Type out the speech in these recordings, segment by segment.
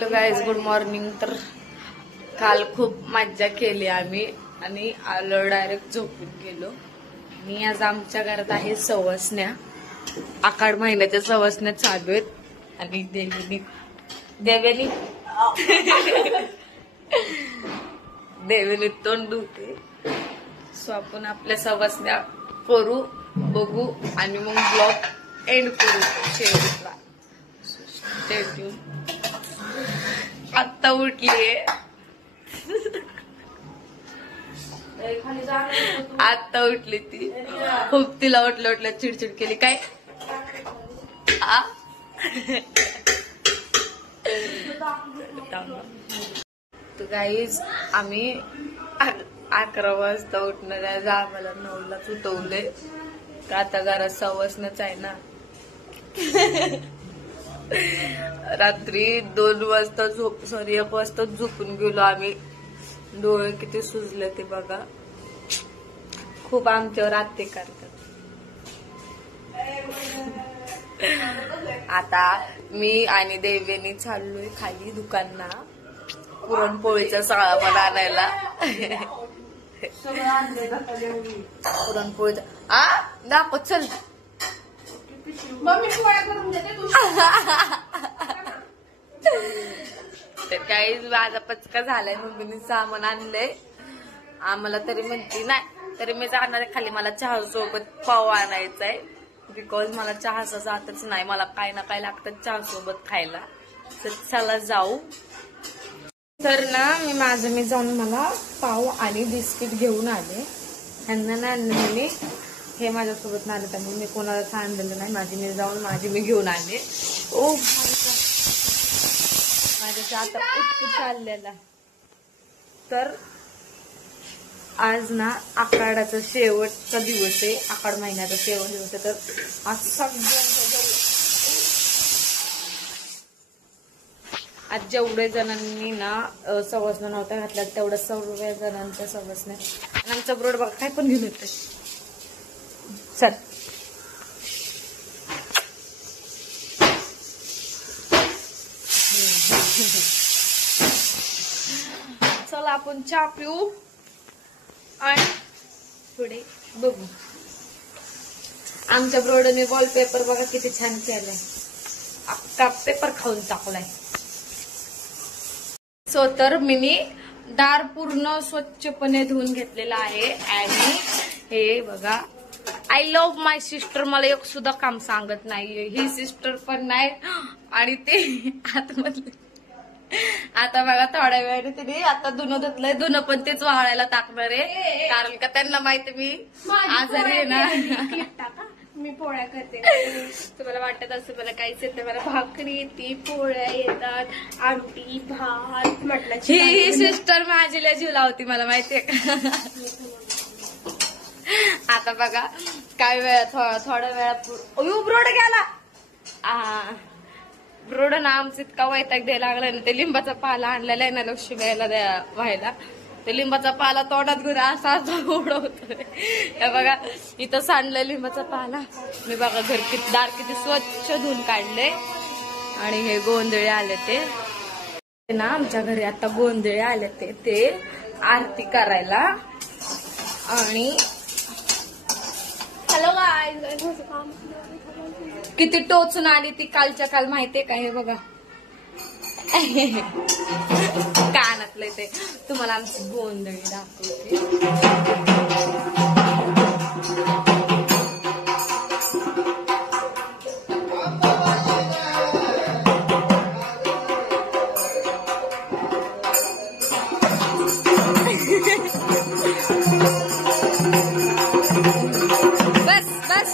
Hello guys, good morning. तर काल खूप मज्जा केली आम्ही आणि आलो डायरेक्ट झोपून गेलो. आणि आज आमच्या घरात आहे सवसण्या. आखाड महिन्याच्या सवसण्या चालू आहेत. आणि देवीने तोंड धुते. सो आपण आपल्या सवसण्या करू, बघू आणि मग ब्लॉग एंड करू शेवटला. Stay tune. आत्ता उठलीये, आत्ता उठली ती. खूप तिला उठल्या उठल्या चिडचिड केली. काय तर गाईज आम्ही 11 वाजता उठणार आहे. आम्हाला 9लाच उठवले. तर आता घरात सवसनच आहे ना. रात्री 1 वाजता 1 वाजता झोपून गेलो आम्ही. डोळे किती सुजले ते बघा. खूप आमच्यावर आत्ते करतात. आता मी आणि देवेनी चाललोय खाली दुकानना पुरणपोळीचा साळा पण आणायला. पुरणपोळीचा दाखव चल. तर काही माझा पचका झालाय. मम्मीने सामान आणलंय आम्हाला. तरी म्हणते नाही, तरी मी जाणार आहे खाली. मला चहा सोबत पाव आणायचाय. बिकॉज मला चहाचा जातच नाही. मला काय ना काय लागतं चहा सोबत खायला. तर चला जाऊ. तर ना मी जाऊन मला पाव आणि बिस्किट घेऊन आले. ह्यांना ना आणले, हे माझ्यासोबत नाही आले त्यामुळे मी कोणाला आणलेलं नाही. मी जाऊन मी घेऊन आले. ओ माझ्या आता उत्सुक चाललेला. तर आज ना आखाडाचा शेवटचा दिवस आहे. आखाड महिन्याचा शेवट दिवस आहे. तर आज आज जेवढे जणांनी ना सवसण्या नव्हत्या घातल्या तेवढ्या सर्व जणांच्या सवसण्या. आणि आमचा ब्रोड बघा काय पण घेऊन येते. चल चला आपण चहा पिऊ आणि पुढे बघू. आमच्या ब्रोडने वॉलपेपर बघा किती छान केलाय. अख्खा पेपर खाऊन टाकलाय. सो तर मी दार पूर्ण स्वच्छपणे धुवून घेतलेला आहे. आणि हे बघा, आय लव्ह माय सिस्टर. मला एक सुद्धा काम सांगत नाहीये. ही सिस्टर पण नाही. आणि ते आतमधले आता बघा थोड्या वेळाने तिने आता धुणं धुतलंय. धुणं पण तेच वाळायला टाकणार आहे. कारण का त्यांना माहिती मी आजारी आहे ना. मी पोळ्या करते. तुम्हाला वाटत असं मला काहीच येत नाही. मला भाकरी येते, पोळ्या येतात, आमटी, भात, म्हटलं. ही सिस्टर माझीला जीव लावती मला माहितीये का. आता बघा काय वेळ थोड्या वेळा ब्रोड गेला. ब्रोड ना आमचं इतका वैताग द्यायला लागला ना. ते लिंबाचा पाला आणलेला आहे ना लक्ष्मी यायला व्हायला. ते लिंबाचा पाला तोंडात घेऊन असा उडवतोय. हे बघा इथं सांडलंय लिंबाचा पाला. मी बघा दार किती स्वच्छ धुवून काढले. आणि हे गोंधळे आले ते ना आमच्या घरी. आता गोंधळे आले ते आरती करायला. आणि हॅलो गाईज, किती टोचून आली ती कालच्या काल माहितीये का. हे बघा कानातले ते. तुम्हाला आमची गोंधळी दाखवते. बस बस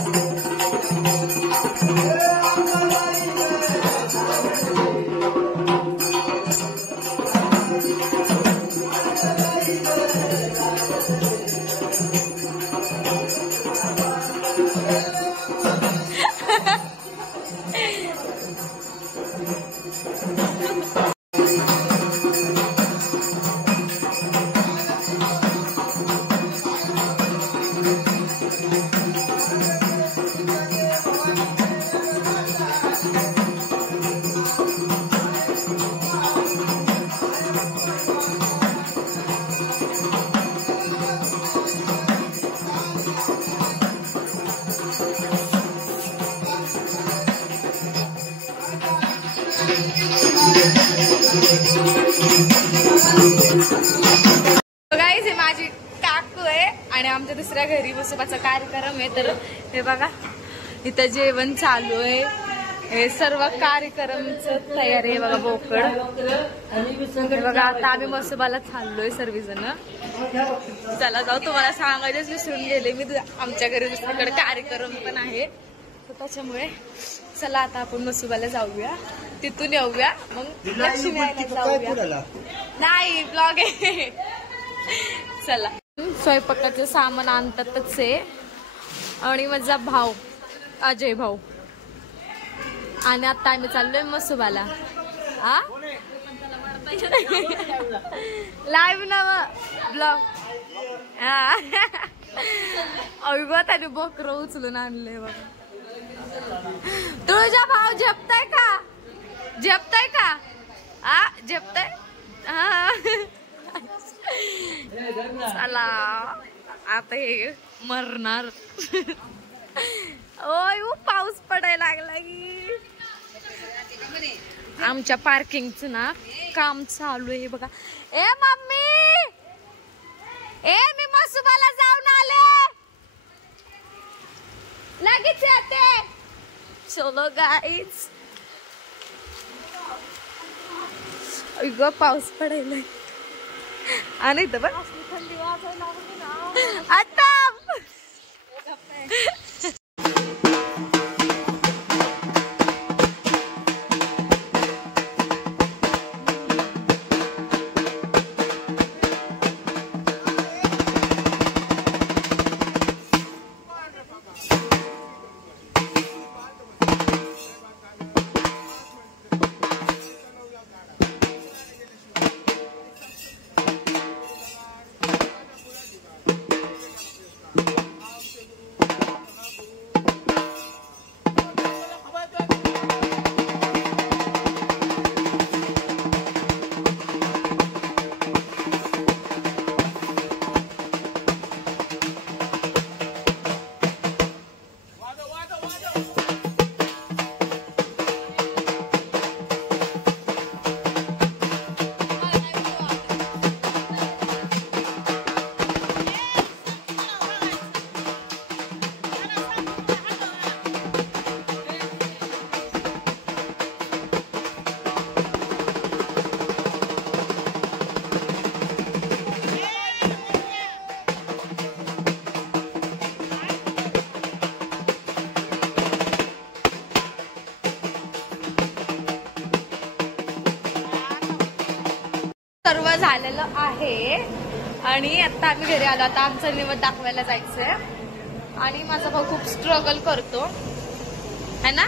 गाईस हे माझी काकू आहे आणि आमच्या दुसऱ्या घरी वसुबाचा कार्यक्रम आहे. तर हे बघा इथं जेवण चालू आहे. हे सर्व कार्यक्रमच तयारी आहे बघा. बोकड हे बघा. आता आम्ही वसुबाला चाललोय सर्वजण. चला जाऊ. तुम्हाला सांगायचंच विसरून गेले मी. आमच्या घरी दुसरीकडे कार्यक्रम पण आहे तर त्याच्यामुळे चला आता आपण वसुबाला जाऊया. तिथून येऊया मग लक्ष्मी जाऊया. नाही ब्लॉग आहे. चला. स्वयंपाकाचं सामान आणतातच आहे. आणि माझा भाऊ अजय भाऊ आणि आता आम्ही चाललोय मसुबाला. लाईव्ह ना ब्लॉग. अविबा त्याने बकरं उचलून आणले बघा. तुझा भाऊ झेपताय का? झेपताय का? झेपताय. चला आता हे मरणार. ओय पाऊस पडायला लागला की. आमच्या पार्किंगचं ना काम चालू आहे बघा. ए मम्मी मी मसुबाला जाऊन आले लगेच येते. चलो गाईज. ग पाऊस पडायला आणि इथं बघ आता सर्व झालेलं आहे आणि आता आम्ही घरी आलो. आता आमचा निवड दाखवायला जायचंय आणि माझा भाऊ खूप स्ट्रगल करतो है ना.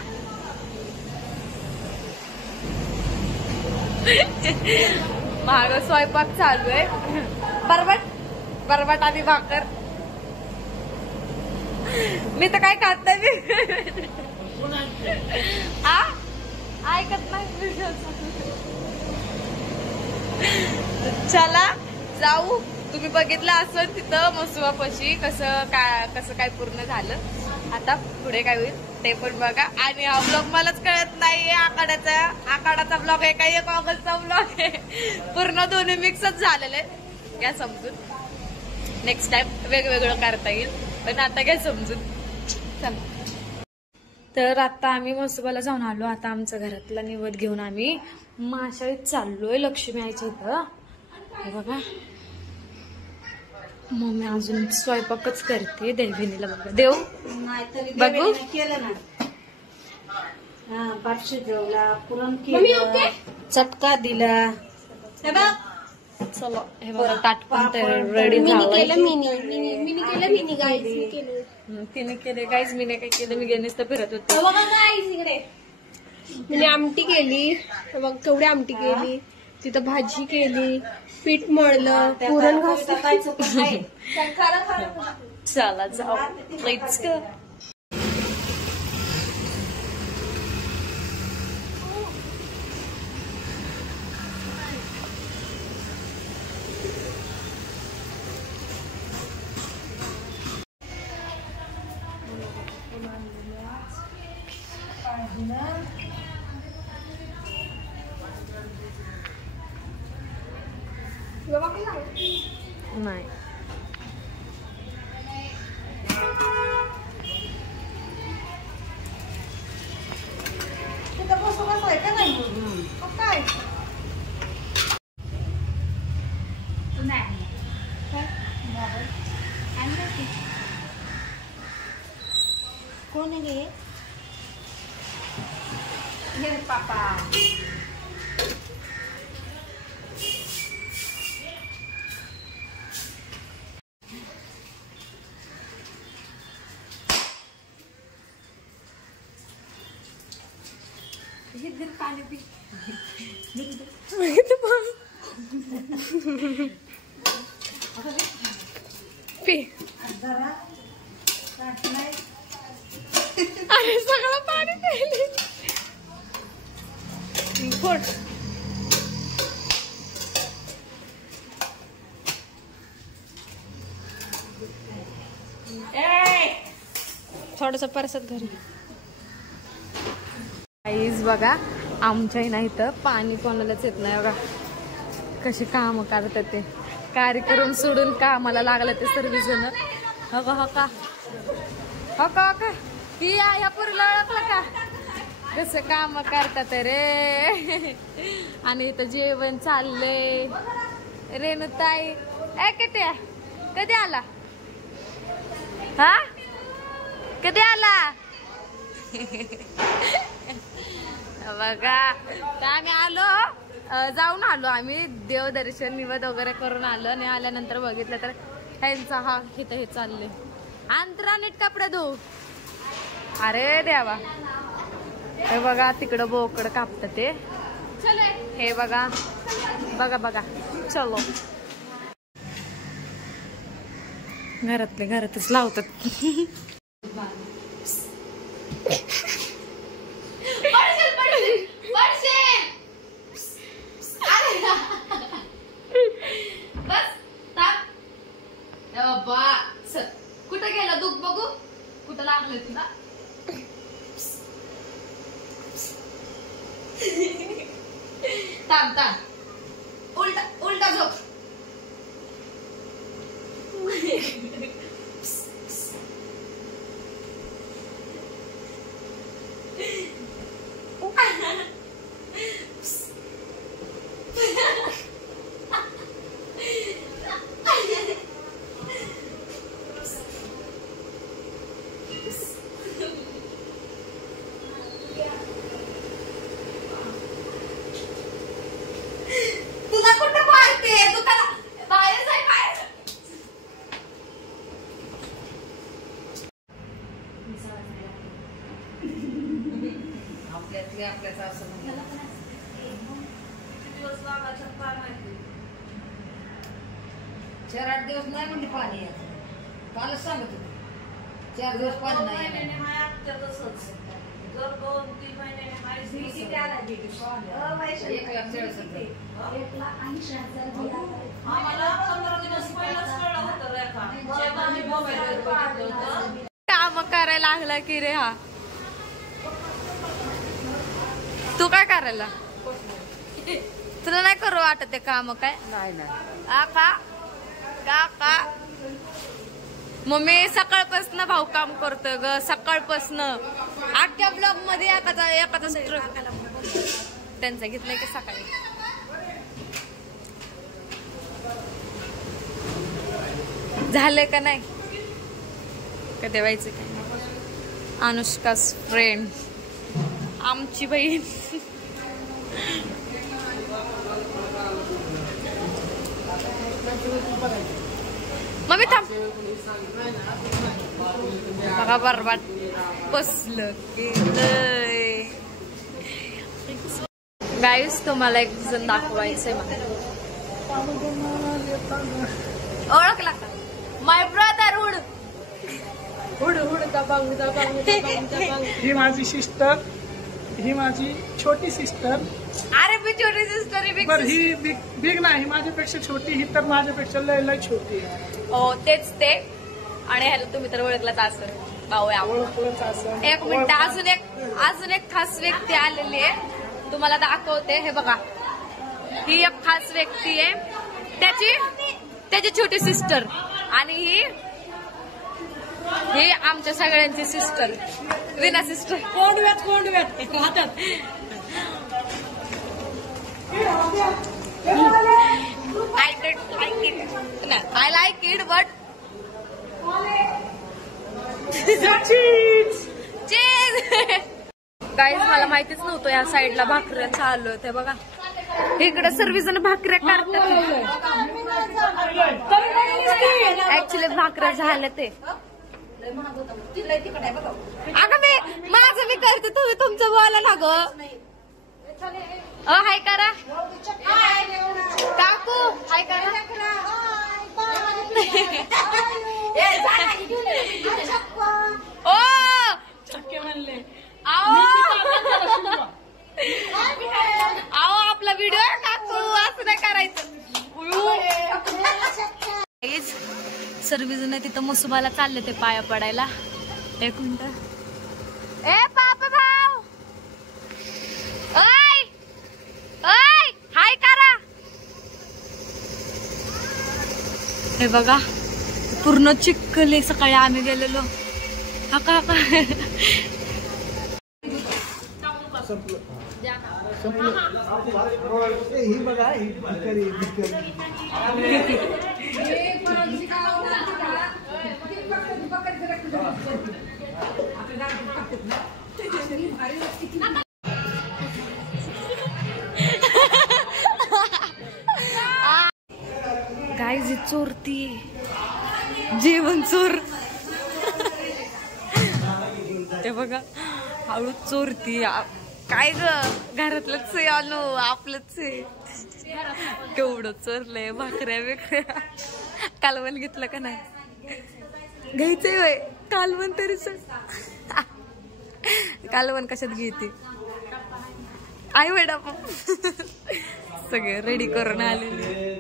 माझा स्वयंपाक चालू आहे. बरबट आणि भाकर. मी तर काय खात नाही. ऐकत नाही. चला जाऊ. तुम्ही बघितलं असं तिथं मसुबापाशी कसं काय पूर्ण झालं. आता पुढे काय होईल ते पण बघा. आणि हा ब्लॉग मलाच कळत नाहीये. आखाडाचा ब्लॉग आहे का एक ऑगस्टचा ब्लॉग आहे. पूर्ण दोन्ही मिक्सच झालेले आहे. घ्या समजून. नेक्स्ट टाइम वेगवेगळं करता येईल पण आता घ्या समजून. चला. तर आता आम्ही मसुबाला जाऊन आलो. आता आमचं घरातला निवद घेऊन आम्ही माशाळीत चाललोय लक्ष्मी आईच्या इथं. हे बघा मम्मी अजून स्वयंपाकच करते. देविनीला बघा. देव बघू केलं ना. भात शिजवला, पुरण केलं, चटका दिला. चलो हे बघा ताट पण रेडी झालं. तिने केले गाईज. मी नाही काय केलं. मी गेनेच तर फिरत होते. मी आमटी केली. मग केवढी आमटी केली. तिथं भाजी केली. पीठ मळलं. पुरण घातलं. चला जाऊ. Let's go. तुला भाकरी लागली? नाही. काय कोण आहे गे पापा? पाणी पी. अरे सगळं पाणी प्यायले. थोडस परसत घरी. आईज बघा आमच्या ना इथं पाणी कोणालाच येत नाही बघा. कशी काम करतात ते. कार्यक्रम सोडून कामाला लागलं ते सर्वजण. हो का हो का हो का हो का ती या पुरीला ओळखलं का कसं काम करतात रे. आणि इथं जेवण चाललंय. रेणुताई ए किती कधी आला हा कधी आला बघा. तर आम्ही आलो जाऊन आलो आम्ही देवदर्शन निवद वगैरे करून आलो आणि आल्यानंतर बघितलं तर ह्यांचा हा इथं हे चालले. अंतरा नीट कपडे धुऊ. अरे देवा हे बघा तिकडं बोकड कापत ते. हे बघा बघा बघा चलो. घरातले घरातच लावतात. कुठं गेला दुःख बघू कुठं लागलं तुला. थांब थांब उलटा उलटा झोप. तुला कुठं मारते तू त्याला बाहेर जाय बाहेर. आपल्याच असं दिवस लागायचं पाणी 4-8 दिवस नाही म्हणजे पाणी यायचं. कालच सांगत होते 4 दिवस पाणी नाही. जर 2-3 महिन्याने काम करायला लागला की रे हा. तू काय करायला तुला नाही करू वाटत ते काम काय नाही ना का का मग मी सकाळपासून भाऊ काम करतोय ग. सकाळपासून आजच्या ब्लॉग मध्ये एखादा त्यांचं घेतलंय की सकाळी. झालंय का नाही कधी व्हायचं काय. अनुष्काच फ्रेंड आमची बहीण. मम्मी थांब बघा बरबाट बसलं गाईस. तुम्हाला एक जण दाखवायचंय मला. ओळखला का माय brother hood hood hood Dabangg Dabangg Dabangg. ही माझी सिस्टर. ही माझी छोटी सिस्टर. अरे मी छोटी सिस्टर बर ही बिग नाही माझ्यापेक्षा छोटी. ही तर माझ्यापेक्षा लय छोटी आहे. हो तेच ते. आणि ह्याला तुम्ही तर ओळखलाच असं भाऊ. एक मिनिट अजून एक खास व्यक्ती आलेली आहे तुम्हाला दाखवते. हे बघा ही एक खास व्यक्ती आहे. त्याची छोटी सिस्टर आणि ही आमच्या सगळ्यांची सिस्टर रीना सिस्टर. कोंडव्यात हातात. I like it, but guys मला माहितीच नव्हतं या साईडला भाकऱ्या चालू होत्या बघा. इकडे सर्वजण भाकऱ्या काढतात. ऍक्च्युली भाकऱ्या झाल्या ते. अगं माझं मी करते तुम्ही तुमचं बोला ना ग. हाय करा काकू हाय करा. ओ चक्के म्हणले आओ आपला व्हिडिओ काकू असं नाही करायचं. सर्वजण तिथं मसुबाला चालले ते पाया पडायला. एक मिनिट. ए पापा भाऊ ओय ओय हाय करा. हे बघा पूर्ण चिखल. सकाळी आम्ही गेलेलो. हा ही बघा ही गाईज चोरती जेवण चोर. ते बघा हळू चोरती. काय ग घरातलंच आहे आलो आपलंच आहे. केवढं चोरलंय भाकऱ्या वेगळ्या. कालवण घेतलं का नाही घ्यायचंय वय कालवण तरीच. कालवण कशात घेते आई मॅडम. सगळे रेडी करून आलेले.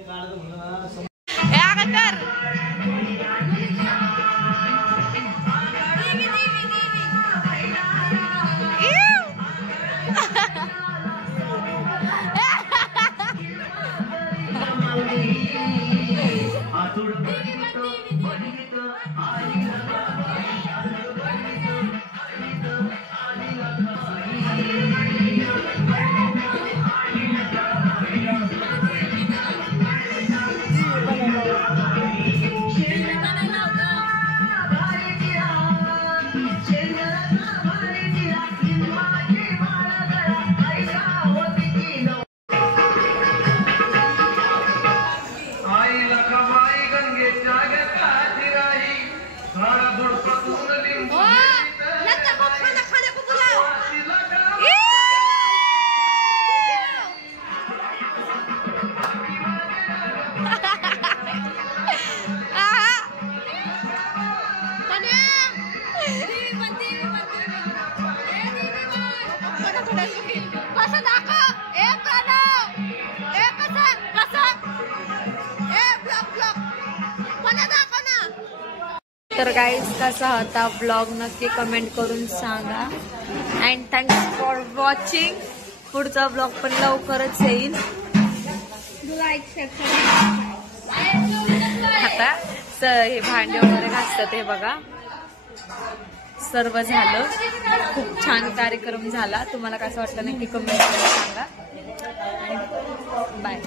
तर गाईज कसा होता ब्लॉग नक्की कमेंट करून सांगा. And thanks for watching. पुढचा ब्लॉग पण लवकरच येईल. आता हे भांडे वगैरे घासतात हे बघा. सर्व झालं. खूप छान कार्यक्रम झाला. तुम्हाला कसं वाटलं नक्की कमेंट करून सांगा. बाय.